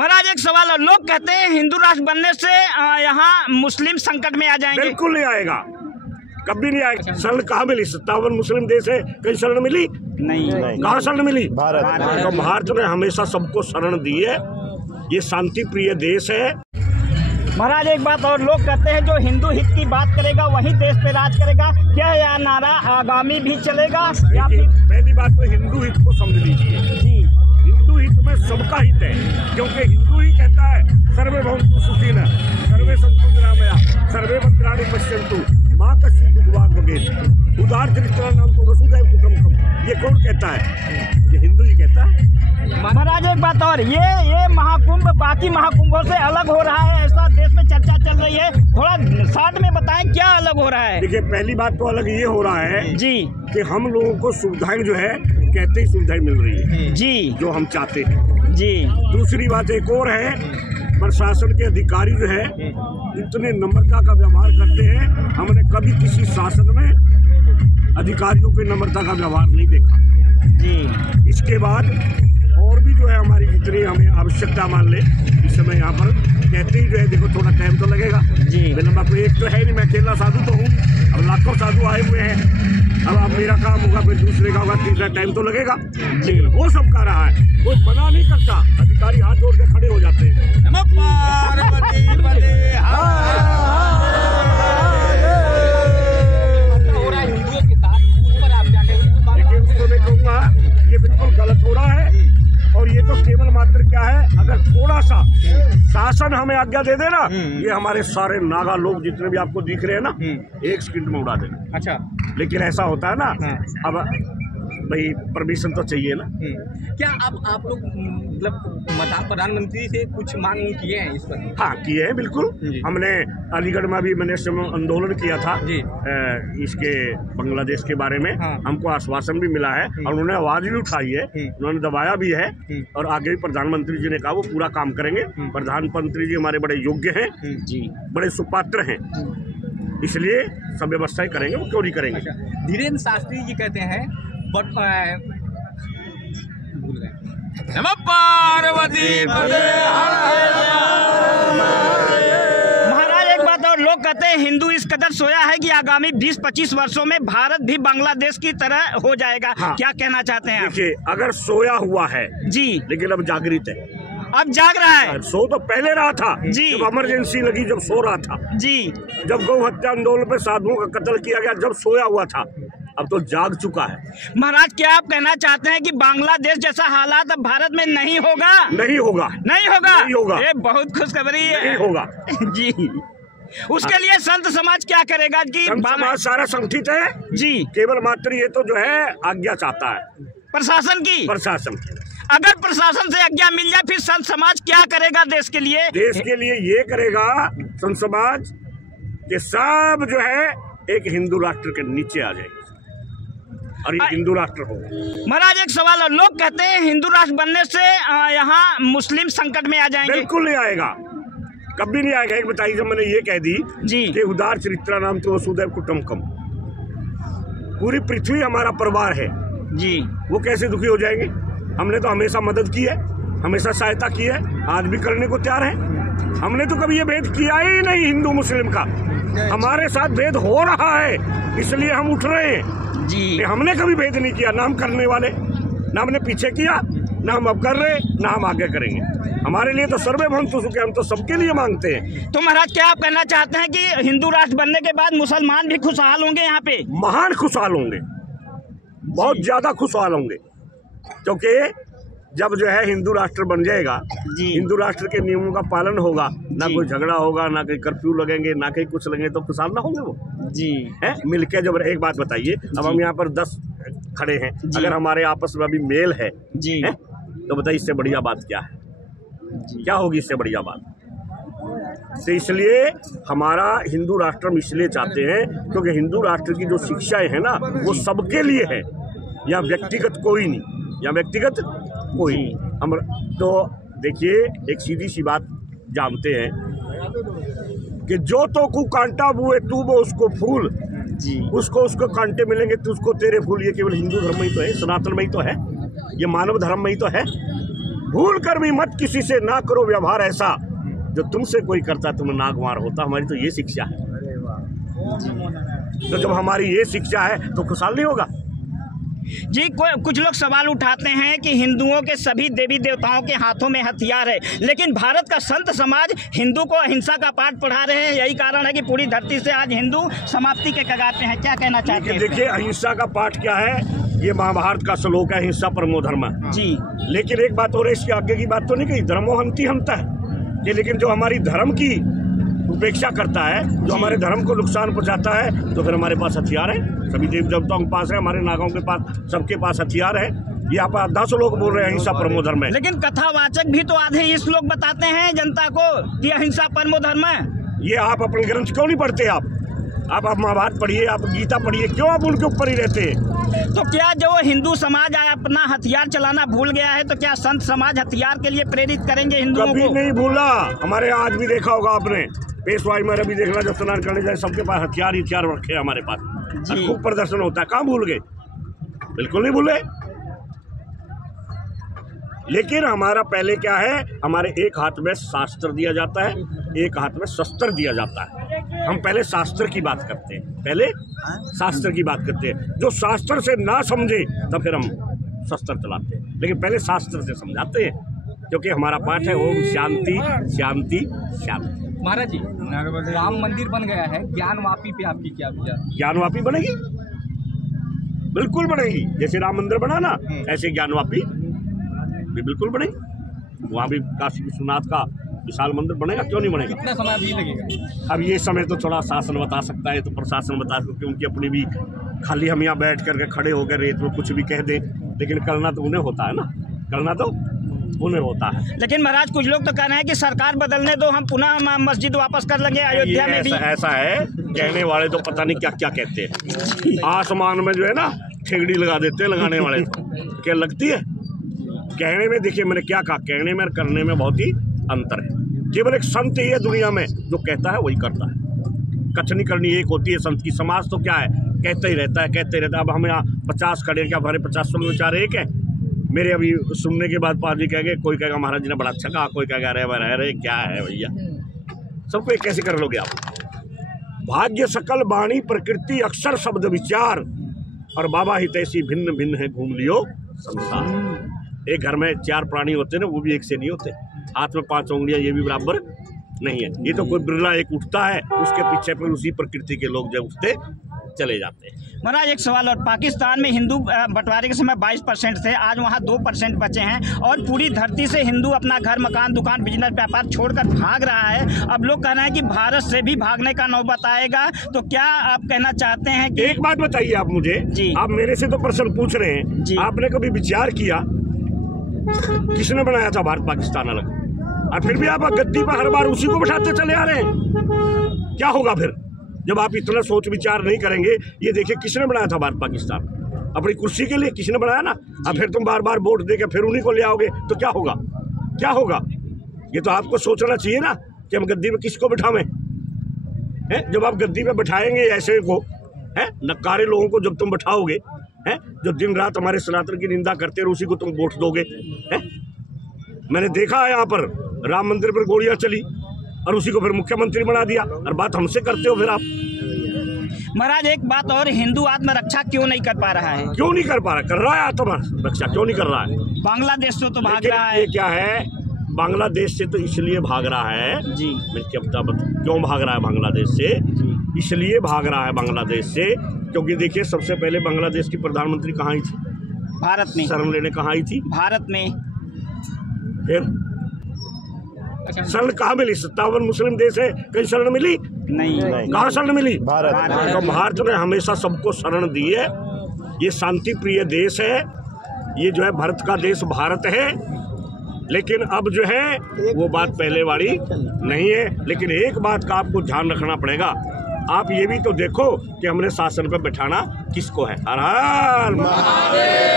महाराज एक सवाल है, लोग कहते हैं हिंदू राष्ट्र बनने से यहाँ मुस्लिम संकट में आ जाएंगे। बिल्कुल नहीं आएगा, कभी नहीं आएगा। शरण कहाँ मिली? 57 मुस्लिम देश है, कहीं शरण मिली? नहीं। कहाँ शरण मिली? भारत। तो भारत ने हमेशा सबको शरण दी है, ये शांति प्रिय देश है। महाराज एक बात और, लोग कहते हैं जो हिंदू हित की बात करेगा वही देश पे राज करेगा, क्या यह नारा आगामी भी चलेगा? या फिर पहली बात तो हिंदू हित को समझ लीजिए जी, हिंदू हित में सबका हित है, क्योंकि हिंदू ही कहता है सर्वे भवन्तु सुखिनः सर्वे सन्तु निरामया सर्वे भद्राणि पश्यन्तु माँ कश्चित् दुःखभाग् भवेत् उदार चरित्राणां तु वसुधैव कुटुम्बकम्। ये कौन कहता है? ये हिंदू ही कहता है। महाराज एक बात और, ये महाकुंभ बाकी महाकुंभों से अलग हो रहा है, ऐसा देश में चर्चा चल रही है, थोड़ा शॉर्ट में बताएं क्या अलग हो रहा है? देखिए पहली बात तो अलग ये हो रहा है जी कि हम लोगों को सुविधाएं जो है कहते ही सुविधाएं मिल रही है जी, जो हम चाहते हैं जी। दूसरी बात एक और है, प्रशासन के अधिकारी जो है इतने नम्रता का व्यवहार करते हैं, हमने कभी किसी शासन में अधिकारियों के नम्रता का व्यवहार नहीं देखा जी। इसके बाद और भी जो है हमारी जितनी हमें आवश्यकता मान ले, इस समय यहाँ पर कहते ही जो है देखो थोड़ा टाइम तो लगेगा जी। मेरे पास एक तो है नहीं, मैं अकेला साधु तो हूँ, अब लाखों साधु आए हुए हैं, अब मेरा काम होगा फिर दूसरे का होगा, तीसरा टाइम तो लगेगा। लेकिन वो सब कर रहा है, कोई मना नहीं करता, अधिकारी हाथ जोड़ के खड़े हो जाते हैं। देखिए उसको मैं कहूँगा ये बिल्कुल गलत हो रहा है, और ये तो केवल मात्र क्या है, अगर थोड़ा सा शासन हमें आज्ञा दे देना, ये हमारे सारे नागा लोग जितने भी आपको दिख रहे हैं ना, एक सेकंड में उड़ा देना। अच्छा, लेकिन ऐसा होता है ना, अब भाई परमिशन तो चाहिए ना। क्या अब आप लोग मतलब प्रधानमंत्री से कुछ मांग किए हैं इस पर? हाँ किए हैं बिल्कुल। हमने अलीगढ़ में भी मैंने आंदोलन किया था इसके बांग्लादेश के बारे में। हाँ। हमको आश्वासन भी मिला है और उन्होंने आवाज भी उठाई है, उन्होंने दबाया भी है, और आगे भी प्रधानमंत्री जी ने कहा वो पूरा काम करेंगे। प्रधानमंत्री जी हमारे बड़े योग्य हैं जी, बड़े सुपात्र हैं, इसलिए सब व्यवस्थाएं करेंगे, वो क्यों नहीं करेंगे। धीरेन्द्र शास्त्री जी कहते हैं पार्वती महाराज एक बात और, लोग कहते हैं हिंदू इस कदर सोया है कि आगामी 20-25 वर्षों में भारत भी बांग्लादेश की तरह हो जाएगा। हाँ। क्या कहना चाहते हैं आप? देखिए अगर सोया हुआ है जी, लेकिन अब जागृत है, अब जाग रहा है। सो तो पहले रहा था जी, जब इमरजेंसी लगी, जब सो रहा था जी, जब गौ हत्या आंदोलन पे साधुओं का कत्ल किया गया, जब सोया हुआ था, अब तो जाग चुका है। महाराज क्या आप कहना चाहते हैं कि बांग्लादेश जैसा हालात अब भारत में नहीं होगा? नहीं होगा, नहीं होगा, नहीं होगा। ये बहुत खुशखबरी है। नहीं होगा जी। उसके लिए संत समाज क्या करेगा? कि समाज सारा संगठित है जी, केवल मात्र ये तो जो है आज्ञा चाहता है प्रशासन की। अगर प्रशासन से आज्ञा मिल जाए फिर संत समाज क्या करेगा देश के लिए? देश के लिए ये करेगा संत समाज कि सब जो है एक हिंदू राष्ट्र के नीचे आ जाएगा और ये हिंदू राष्ट्र होगा। महाराज एक सवाल है, लोग कहते हैं हिंदू राष्ट्र बनने से यहाँ मुस्लिम संकट में आ जाएंगे। बिल्कुल नहीं आएगा, कभी नहीं आएगा। एक बताइए, जब मैंने ये कह दी जी कि उदार चरित्राणां तु वसुधैव कुटुम्बकम्, पूरी पृथ्वी हमारा परिवार है जी, वो कैसे दुखी हो जाएंगे? हमने तो हमेशा मदद की है, हमेशा सहायता की है, आज भी करने को तैयार है। हमने तो कभी ये भेद किया ही नहीं हिंदू मुस्लिम का, हमारे साथ भेद हो रहा है इसलिए हम उठ रहे हैं जी। हमने कभी भेद नहीं किया, ना हम करने वाले, ना हमने पीछे किया, ना हम अब कर रहे, ना हम आगे करेंगे। हमारे लिए तो सर्वे भवन्तु सुखिनः, हम तो सबके लिए मांगते हैं। तो महाराज क्या आप कहना चाहते हैं कि हिंदू राष्ट्र बनने के बाद मुसलमान भी खुशहाल होंगे? यहाँ पे महान खुशहाल होंगे, बहुत ज्यादा खुशहाल होंगे, क्योंकि जब जो है हिंदू राष्ट्र बन जाएगा, हिंदू राष्ट्र के नियमों का पालन होगा, ना कोई झगड़ा होगा, ना कहीं कर्फ्यू लगेंगे, ना कहीं कुछ लगेंगे, तो खुशहाल ना होंगे वो जी है मिलके। जब एक बात बताइए, अब हम यहाँ पर 10 खड़े हैं, अगर हमारे आपस में अभी मेल है जी है, तो बताइए इससे बढ़िया बात क्या है? क्या होगी इससे बढ़िया बात? तो इसलिए हमारा हिंदू राष्ट्र हम इसलिए चाहते हैं क्योंकि हिंदू राष्ट्र की जो शिक्षाएं है ना, वो सबके लिए है, या व्यक्तिगत कोई नहीं, या व्यक्तिगत कोई नहीं। हम तो देखिए एक सीधी सी बात जानते हैं कि जो तो को कांटा बुए तू वो उसको फूल जी, उसको कांटे मिलेंगे तो उसको तेरे फूल। ये केवल हिंदू धर्म में ही तो है, सनातन में ही तो है, ये मानव धर्म में ही तो है। भूल कर भी मत किसी से ना करो व्यवहार ऐसा, जो तुमसे कोई करता तुम्हें नागवार होता। हमारी तो ये शिक्षा है। तो जब हमारी ये शिक्षा है तो खुशहाल नहीं होगा। जी, कुछ लोग सवाल उठाते हैं कि हिंदुओं के सभी देवी देवताओं के हाथों में हथियार है, लेकिन भारत का संत समाज हिंदू को अहिंसा का पाठ पढ़ा रहे हैं। यही कारण है कि पूरी धरती से आज हिंदू समाप्ति के कगार पे हैं। क्या कहना चाहते हैं? देखिए, अहिंसा का पाठ क्या है? ये महाभारत का श्लोक है, अहिंसा परमो धर्म जी। लेकिन एक बात और है, इसके आगे की बात तो नहीं कही, धर्मो हंति हंता है कि, लेकिन जो हमारी धर्म की उपेक्षा करता है, जो हमारे धर्म को नुकसान पहुंचाता है, तो फिर हमारे पास हथियार है। सभी देवी देवताओं के पास है, हमारे नागाओं के पास, सबके पास हथियार है। ये आप 10 लोग बोल रहे हैं अहिंसा परमो धर्म है, लेकिन कथावाचक भी तो आधे इस लोग बताते हैं जनता को कि अहिंसा परमो धर्म है। ये आप अपने ग्रंथ क्यों नहीं पढ़ते? आप महाभारत पढ़िए, आप गीता पढ़िए, क्यों आप उनके ऊपर ही रहते हैं? तो क्या जो हिंदू समाज अपना हथियार चलाना भूल गया है, तो क्या संत समाज हथियार के लिए प्रेरित करेंगे हिंदुओं को? कभी नहीं भूला। हमारे यहाँ आज भी देखा होगा आपने, पेशवाई में अभी देखना, जब स्नान करने जाए सबके पास हथियार रखे हैं हमारे पास, खूब प्रदर्शन होता है। कहाँ भूल गए? बिल्कुल नहीं भूले। लेकिन हमारा पहले क्या है, हमारे एक हाथ में शास्त्र दिया जाता है, एक हाथ में शस्त्र दिया जाता है। हम पहले शास्त्र की बात करते हैं, पहले शास्त्र की बात करते हैं। जो शास्त्र से ना समझे तो फिर हम शस्त्र चलाते हैं, लेकिन पहले शास्त्र से समझाते हैं, क्योंकि हमारा पाठ है ओम शांति शांति शांति। महाराज जी, राम मंदिर बन गया है, ज्ञानवापी पे आपकी क्या विचार? ज्ञानवापी बनेगी, बिल्कुल बनेगी। जैसे राम मंदिर बना ना, ऐसे ज्ञानवापी भी बिल्कुल बनेगी। वहाँ भी काशी विश्वनाथ का विशाल मंदिर बनेगा, क्यों नहीं बनेगा? कितना समय अभी लगेगा? अब ये समय तो थोड़ा शासन बता सकता है, तो प्रशासन बता सकता है, क्योंकि अपनी भी खाली हम यहाँ बैठ करके खड़े होकर रेत में कुछ भी कह दें, लेकिन करना तो उन्हें होता है ना, करना तो उन्हें होता है। लेकिन महाराज, कुछ लोग तो कह रहे हैं कि सरकार बदलने दो, हम पुनः मस्जिद वापस कर लेंगे अयोध्या में भी। ऐसा है, कहने वाले तो पता नहीं क्या क्या कहते हैं। आसमान में जो है ना ठेगड़ी लगा देते हैं लगाने वाले, क्या लगती है? कहने में, देखिए मैंने क्या कहा, कहने में और करने में बहुत ही अंतर है। केवल एक संत ही है दुनिया में जो कहता है वही करता है। कथनी करनी एक होती है संत की। समाज तो क्या है, कहते ही रहता है, कहते ही रहता है। अब हम यहाँ 50 खड़े, क्या हमारे 50 में विचार एक है? मेरे अभी सुनने के बाद पाजी कहेंगे, कोई कहेगा महाराज जी ने बड़ा अच्छा कहा, कोई कहेगा अरे क्या है भैया, सबको एक कैसे कर लोगे आप? भाग्य सकल बाणी प्रकृति अक्षर शब्द विचार, और बाबा ही तैसी भिन्न भिन्न है घूम लियो संसार। एक घर में 4 प्राणी होते हैं ना, वो भी एक से नहीं होते। हाथ में 5 उंगलियां, ये भी बराबर नहीं है। ये तो कोई बिरला एक उठता है, उसके पीछे फिर उसी प्रकृति के लोग जब उठते चले जाते हैं। महाराज, एक सवाल और, पाकिस्तान में हिंदू बंटवारे के समय 22% थे, आज वहाँ 2% बचे हैं, और पूरी धरती से हिंदू अपना घर, मकान, दुकान, बिजनेस, व्यापार छोड़कर भाग रहा है। अब लोग कह रहे हैं कि भारत से भी भागने का नौबत आएगा, तो क्या आप कहना चाहते हैं कि? एक बात बताइए आप मुझे, आप मेरे से तो प्रश्न पूछ रहे हैं, आपने कभी विचार किया किसने बनाया था भारत पाकिस्तान अलग? और फिर भी आप गद्दी पर हर बार उसी को बैठाते चले आ रहे हैं। क्या होगा फिर जब आप इतना सोच विचार नहीं करेंगे? ये देखिए, किसने बनाया था भारत पाकिस्तान? अपनी कुर्सी के लिए किसने बनाया ना। अब फिर तुम बार बार वोट देके फिर उन्हीं को ले आओगे तो क्या होगा? क्या होगा? ये तो आपको सोचना चाहिए ना कि हम गद्दी में किसको बिठावें। जब आप गद्दी में बैठाएंगे ऐसे को, नक्कारे लोगों को जब तुम बैठाओगे, जो दिन रात हमारे सनातन की निंदा करते हैं, उसी को तुम वोट दोगे। मैंने देखा है यहाँ पर राम मंदिर पर गोलियां चली और उसी को फिर मुख्यमंत्री बना दिया, और बात हमसे करते हो फिर आप। महाराज, एक बात और, हिंदू आत्मरक्षा क्यों नहीं कर पा रहा है? क्यों नहीं कर पा रहा? कर रहा है आत्मरक्षा, क्यों नहीं कर रहा है? बांग्लादेश से तो भाग रहा है। ये क्या है, बांग्लादेश से तो इसलिए भाग रहा है जी, मैं क्या बता क्यों भाग रहा है बांग्लादेश से? इसलिए भाग रहा है बांग्लादेश से क्योंकि देखिए, सबसे पहले बांग्लादेश की प्रधानमंत्री कहाँ आई थी? भारत में। शरण लेने कहाँ आई थी? भारत में। फिर शरण कहाँ मिली? 57 मुस्लिम देश है, कहीं शरण मिली? नहीं। कहाँ शरण मिली? भारत। तो भारत ने हमेशा सबको शरण दी है। ये शांति प्रिय देश है, ये जो है भारत का देश भारत है। लेकिन अब जो है वो बात पहले वाली नहीं है। लेकिन एक बात का आपको ध्यान रखना पड़ेगा, आप ये भी तो देखो कि हमने शासन पे बैठाना किसको है। हर हर महादेव।